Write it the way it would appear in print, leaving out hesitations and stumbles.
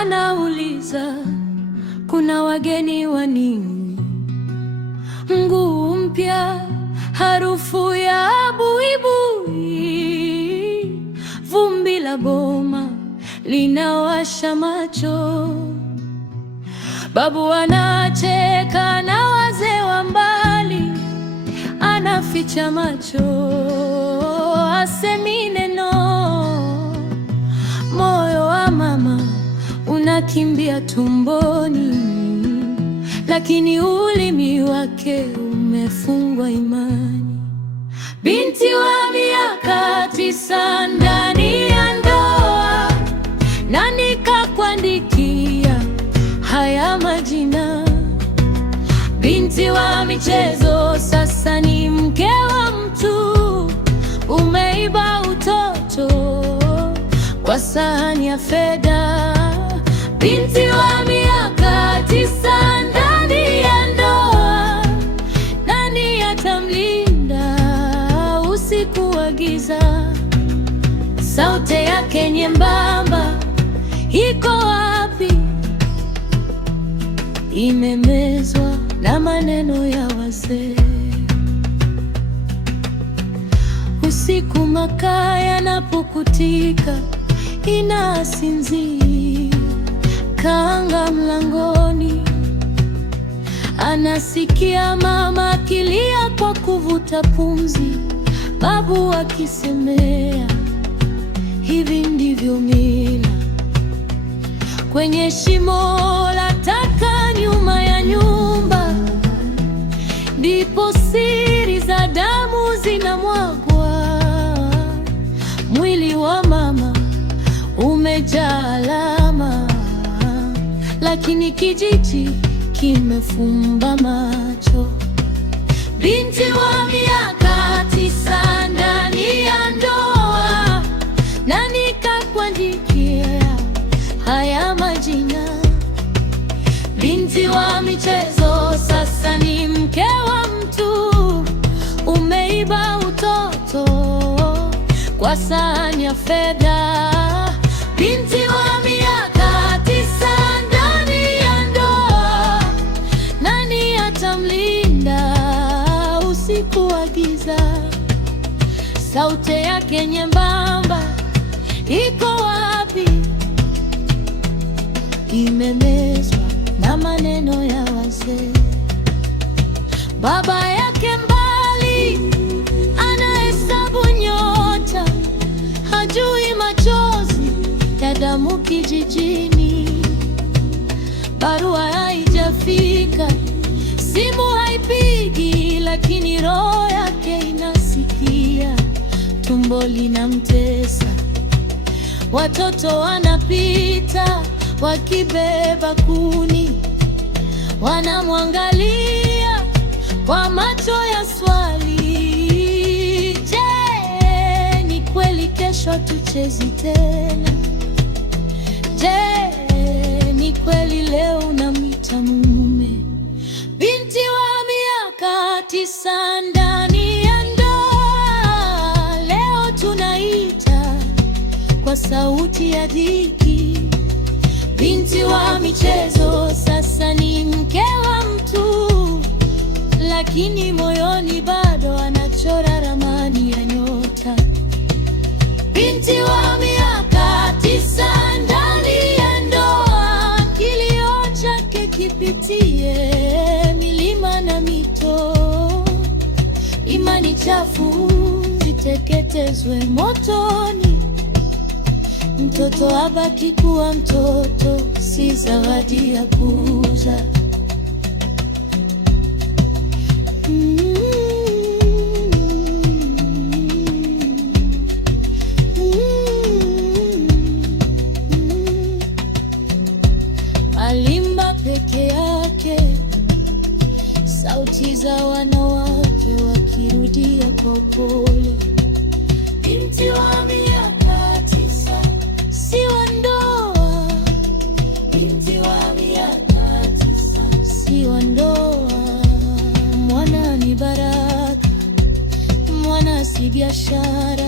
Anauliza kuna wageni wa nini? Nguo mpya, harufu ya buibui, vumbi la boma linawasha macho. Babu anacheka na wazee wa mbali, anaficha macho, hasemi neno. Moyo wa mama unakimbia tumboni, lakini ulimi wake umefungwa imani. Binti wa miaka 9 ndani ya ndoa, nani kakuandikia haya majina? Binti wa michezo, sasa ni mke wa mtu. Umeiba utoto kwa sahani ya fedha. Binti wa miaka 9 ndani ya ndoa, nani atamlinda usiku wa giza? Sauti yake nyembamba iko wapi? Imemezwa na maneno ya wazee. Usiku makaa yanapokutika, inasinzia. Kaanga mlangoni, anasikia mama akilia kwa kuvuta pumzi. Babu akisemea, hivi ndivyo mila. Kwenye shimo la taka nyuma ya nyumba, ndipo siri za damu zinamwagwa. Mwili wa mama umejaa alama, lakini kijiji kimefumba macho. Binti wa miaka 9 ndani ya ndoa, nani kakuandikia haya majina? Binti wa michezo, sasa ni mke wa mtu. Umeiba utoto kwa sahani ya fedha. Binti wa miaka 9 ndani ya ndoa, nani atamlinda usiku wa giza? Sauti yake nyembamba iko wapi? Imemezwa na maneno ya wazee. Baba yake mbali anahesabu nyota, hajui machozi ya damu kijijini. Barua haijafika, simu haipigi, lakini roho yake inasikia. Tumbo linamtesa, watoto wanapita wakibeba kuni, wanamwangalia kwa macho ya swali. Je, ni kweli kesho tuchezi tena? Je, ni kweli leo unamwita mume? Binti wa miaka 9 ndani ya ndoa, leo tunaita kwa sauti ya dhiki. Binti wa michezo, sasa ni mke wa mtu, lakini moyoni bado anachora ramani ya nyota. Binti wa miaka 9 ndani ya ndoa, kilio chake kipitie milima na mito. Imani chafu ziteketezwe motoni. Mtoto abaki kuwa mtoto, si zawadi ya kuuza. Malimba peke yake, sauti za wanawake wakirudia kwa upole. Binti wa miaka 9, si wa ndoa. Binti wa miaka 9, si wa ndoa. Mwana ni baraka, mwana si biashara.